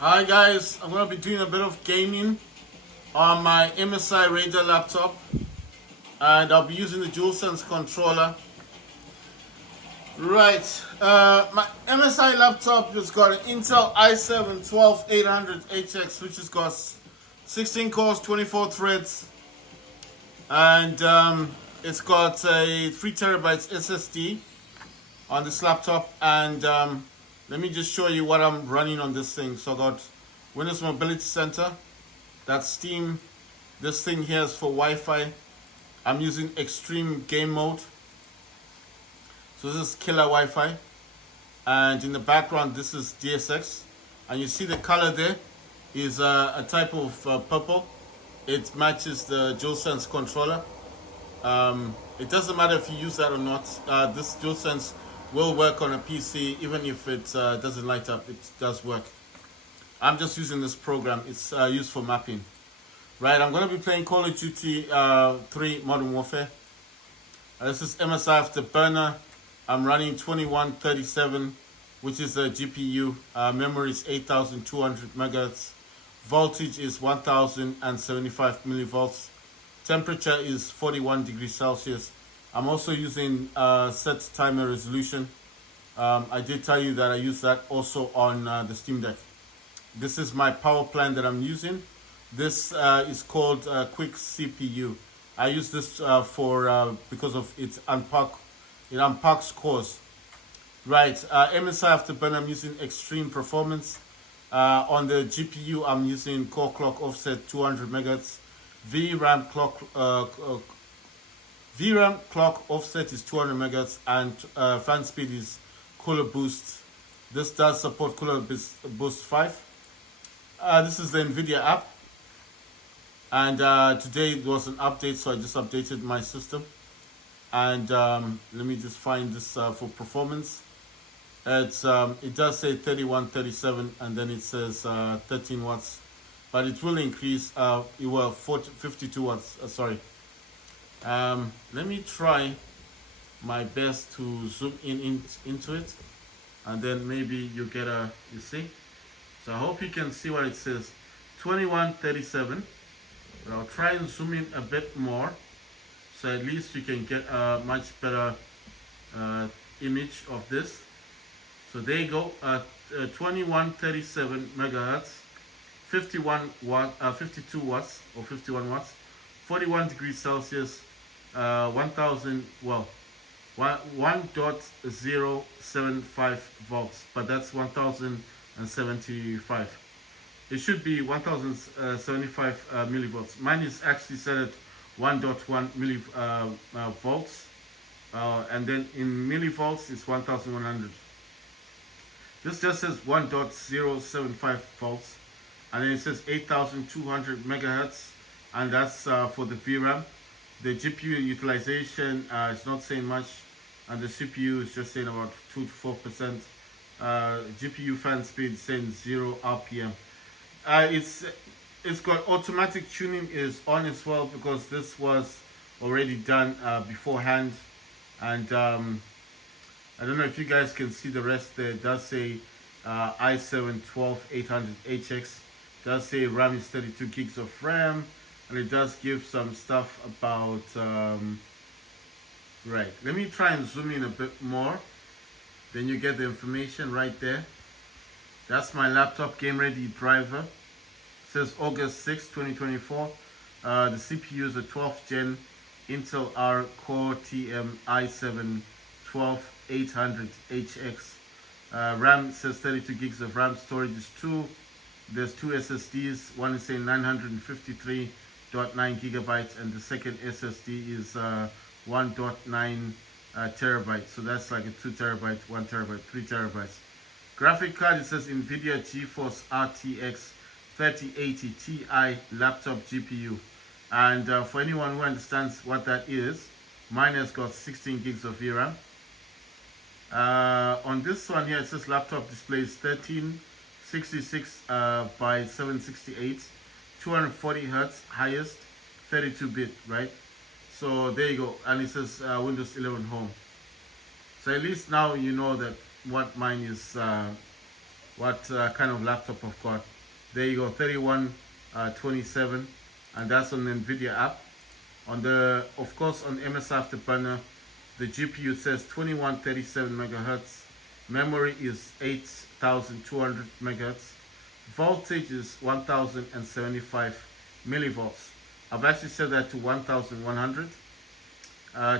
Hi guys, I'm going to be doing a bit of gaming on my MSI Raider laptop, and I'll be using the DualSense controller. Right, my MSI laptop has got an Intel i7-12800HX, which has got 16 cores, 24 threads, and it's got a 3 terabytes SSD on this laptop. And let me just show you what I'm running on this thing. So I got Windows Mobility Center. That's Steam. This thing here is for Wi-Fi. I'm using extreme game mode. So this is killer Wi-Fi. And in the background, this is DSX. And you see the color there is a type of purple. It matches the DualSense controller. It doesn't matter if you use that or not. This DualSense will work on a PC even if it doesn't light up. It does work. I'm just using this program. It's used for mapping. Right, I'm going to be playing Call of Duty 3 Modern Warfare. This is MSI Afterburner. I'm running 2137, which is a GPU. Memory is 8200 megahertz. Voltage is 1075 millivolts. Temperature is 41 degrees Celsius. I'm also using set timer resolution. I did tell you that I use that also on the Steam Deck. This is my power plan that I'm using. This is called Quick CPU. I use this because of its unpacks cores. Right, MSI Afterburner, I'm using extreme performance. On the GPU, I'm using core clock offset 200 megahertz. VRAM clock offset is 200 megahertz, and fan speed is Cooler Boost. This does support Cooler Boost 5. This is the NVIDIA app, and today it was an update, so I just updated my system. And let me just find this for performance. It does say 3137, and then it says 13 watts, but it will increase. It will 52 watts. Sorry. Let me try my best to zoom into it, and then maybe you get you see. So I hope you can see what it says, 2137. But I'll try and zoom in a bit more, so at least you can get a much better image of this. So there you go, 2137 megahertz, 52 watts or 51 watts, 41 degrees Celsius, 1.075 volts, but that's 1075. It should be 1075 millivolts. Mine is actually set at 1.1 volts, and then in millivolts it's 1100. This just says 1.075 volts, and then it says 8200 megahertz, and that's for the VRAM. The GPU utilization is not saying much, and the CPU is just saying about 2 to 4%. GPU fan speed is saying 0 RPM. It's got automatic tuning is on as well, because this was already done beforehand. And I don't know if you guys can see the rest there. It does say i7-12800HX. It does say RAM is 32 gigs of RAM, and it does give some stuff about right. Let me try and zoom in a bit more. Then you get the information right there. That's my laptop game ready driver. It says August 6, 2024. The CPU is a 12th gen Intel R Core TM i7-12800HX. RAM says 32 gigs of RAM. Storage is 2. There's 2 SSDs. One is saying 953.9 gigabytes, and the second SSD is 1.9 terabytes. So that's like a 2 terabyte, 1 terabyte, 3 terabytes. Graphic card, it says NVIDIA GeForce RTX 3080 Ti laptop GPU. And for anyone who understands what that is, mine has got 16 gigs of VRAM. On this one here, it says laptop displays 1366 by 768, 240 hertz highest, 32-bit, right? So there you go, and it says Windows 11 Home. So at least now you know that what mine is what kind of laptop I've got. There you go, 3127, and that's on the NVIDIA app. On the, of course, on MSI Afterburner, the GPU says 2137 megahertz. Memory is 8200 megahertz. Voltage is 1075 millivolts. I've actually set that to 1100.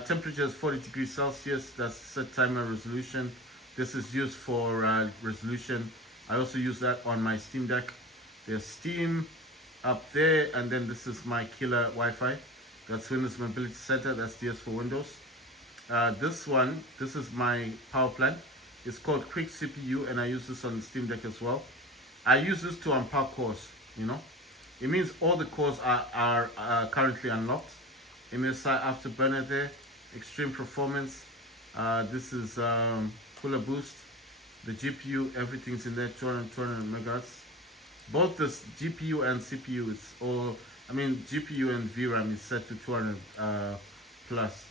Temperature is 40 degrees Celsius. That's set timer resolution. This is used for resolution. I also use that on my Steam Deck. There's Steam up there, and then this is my killer Wi-Fi. That's Windows Mobility Center. That's DS for Windows. This is my power plant. It's called Quick CPU, and I use this on the Steam Deck as well. I use this to unpack cores, you know. It means all the cores are currently unlocked. MSI Afterburner there, extreme performance. This is cooler boost. The GPU, everything's in there, 200 megahertz. Both this GPU and CPU, it's all, I mean, GPU and VRAM is set to 200 plus.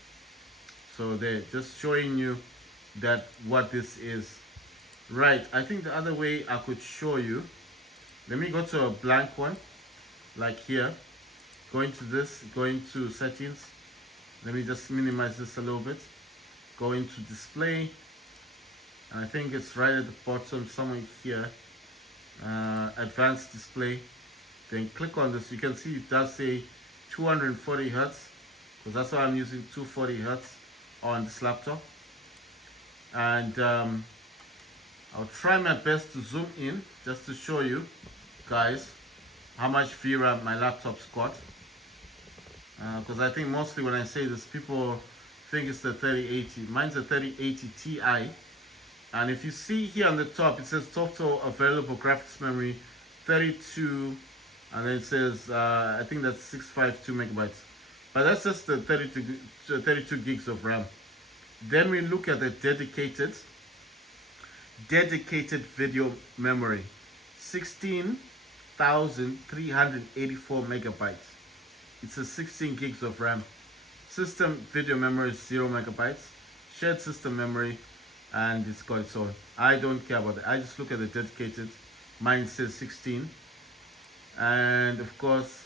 So they're just showing you that what this is. Right, I think the other way I could show you, let me go to a blank one, like here. Go into this, go into settings. Let me just minimize this a little bit. Go into display, and I think it's right at the bottom somewhere here. Advanced display. Then click on this. You can see it does say 240 hertz, because that's why I'm using 240 hertz on this laptop. And I'll try my best to zoom in just to show you guys how much VRAM my laptop's got. Because I think mostly when I say this, people think it's the 3080. Mine's a 3080 Ti. And if you see here on the top, it says total available graphics memory 32, and then it says I think that's 652 megabytes. But that's just the 32 gigs of RAM. Then we look at the dedicated video memory, 16,384 megabytes. It's a 16 gigs of RAM. System video memory is 0 megabytes. Shared system memory, and it's got its own. I don't care about that. I just look at the dedicated. Mine says 16, and of course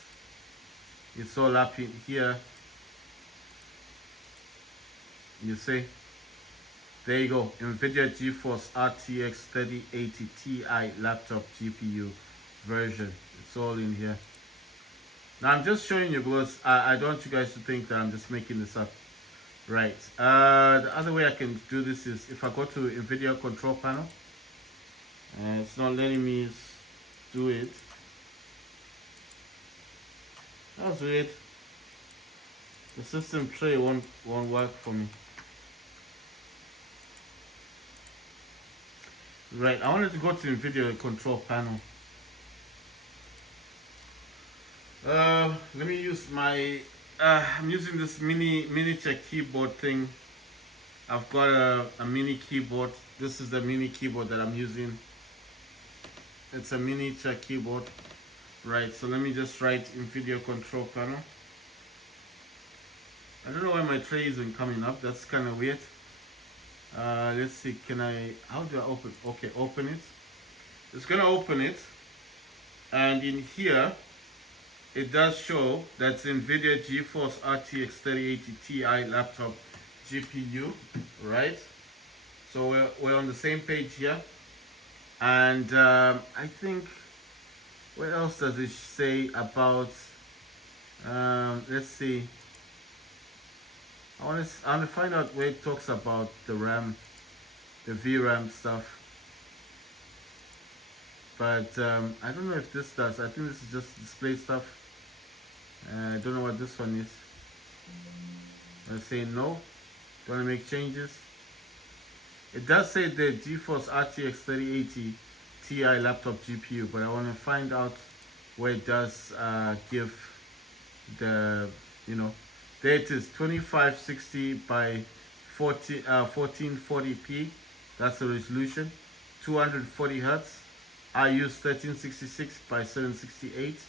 it's all up in here. You see, there you go, NVIDIA GeForce RTX 3080 Ti laptop GPU version. It's all in here. Now I'm just showing you because I don't want you guys to think that I'm just making this up. Right, the other way I can do this is if I go to NVIDIA control panel, and it's not letting me do it. That's weird. The system tray won't work for me. Right, I wanted to go to NVIDIA control panel. Let me use my I'm using this miniature keyboard thing. I've got a mini keyboard. This is the mini keyboard that I'm using. It's a miniature keyboard. Right, so let me just write NVIDIA control panel. I don't know why my tray isn't coming up. That's kind of weird. Let's see, how do I open? Okay, open it. It's gonna open it, and in here it does show that's NVIDIA GeForce RTX 3080 Ti laptop GPU, right? So we're on the same page here, and I think, what else does it say about? Let's see. I want to find out where it talks about the RAM, the VRAM stuff. But I don't know if this does. I think this is just display stuff. I don't know what this one is. Let's say no. Do you want to make changes? It does say the GeForce RTX 3080 Ti laptop GPU, but I want to find out where it does give the, there it is, 2560 by 1440p. That's the resolution. 240 hertz. I use 1366 by 768.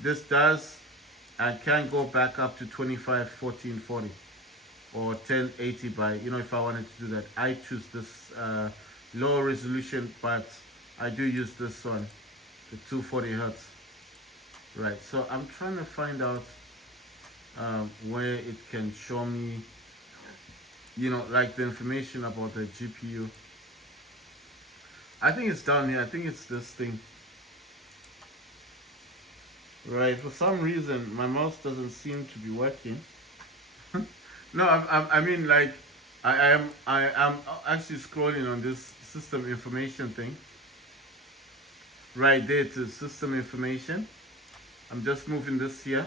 This does and can go back up to 1440 or 1080 by, if I wanted to do that. I choose this lower resolution, but I do use this one, the 240 hertz. Right, so I'm trying to find out where it can show me, you know, like the information about the GPU. I think it's down here. I think it's this thing. Right, for some reason my mouse doesn't seem to be working. No, I mean, like, I am actually scrolling on this system information thing. Right there to system information. I'm just moving this here,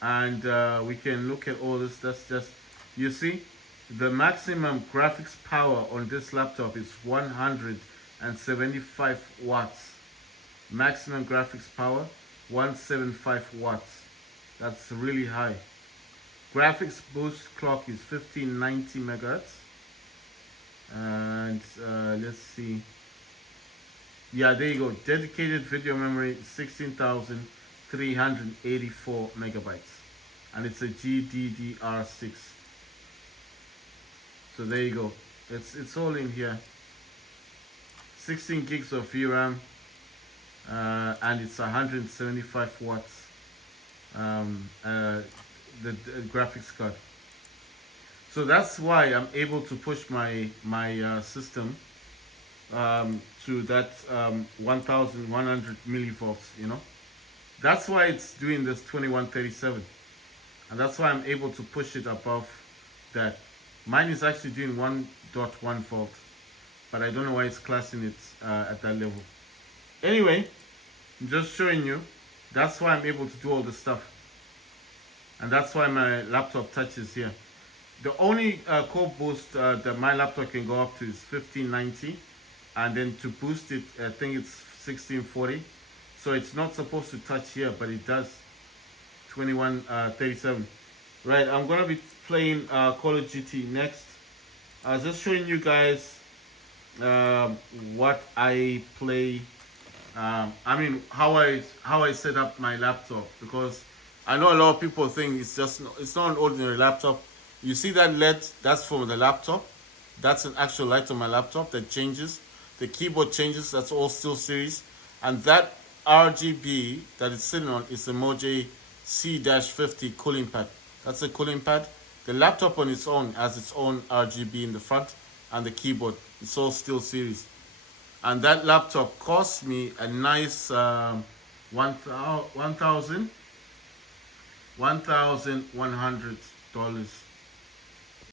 and we can look at all this. That's just, you see, the maximum graphics power on this laptop is 175 watts. Maximum graphics power 175 watts. That's really high. Graphics boost clock is 1590 megahertz. And let's see. Yeah, there you go. Dedicated video memory 16,384 megabytes. And it's a GDDR6. So there you go. It's all in here. 16 gigs of VRAM. And it's 175 watts. The graphics card. So that's why I'm able to push my system to that 1100 millivolts, you know. That's why it's doing this 2137, and that's why I'm able to push it above that. Mine is actually doing 1.1 volt, but I don't know why it's classing it at that level. Anyway, I'm just showing you. That's why I'm able to do all this stuff, and that's why my laptop touches here. The only core boost that my laptop can go up to is 1590, and then to boost it, I think it's 1640. So it's not supposed to touch here, but it does. 2137. Right, I'm gonna be playing Call of Duty next. Just showing you guys what I play. I mean, how I set up my laptop, because I know a lot of people think it's not an ordinary laptop. You see that LED? That's from the laptop. That's an actual light on my laptop that changes. The keyboard changes. That's all still series. And that RGB that it's sitting on is a Moje C-50 cooling pad. That's a cooling pad. The laptop on its own has its own RGB in the front, and the keyboard. It's all still series. And that laptop cost me a nice $1,100.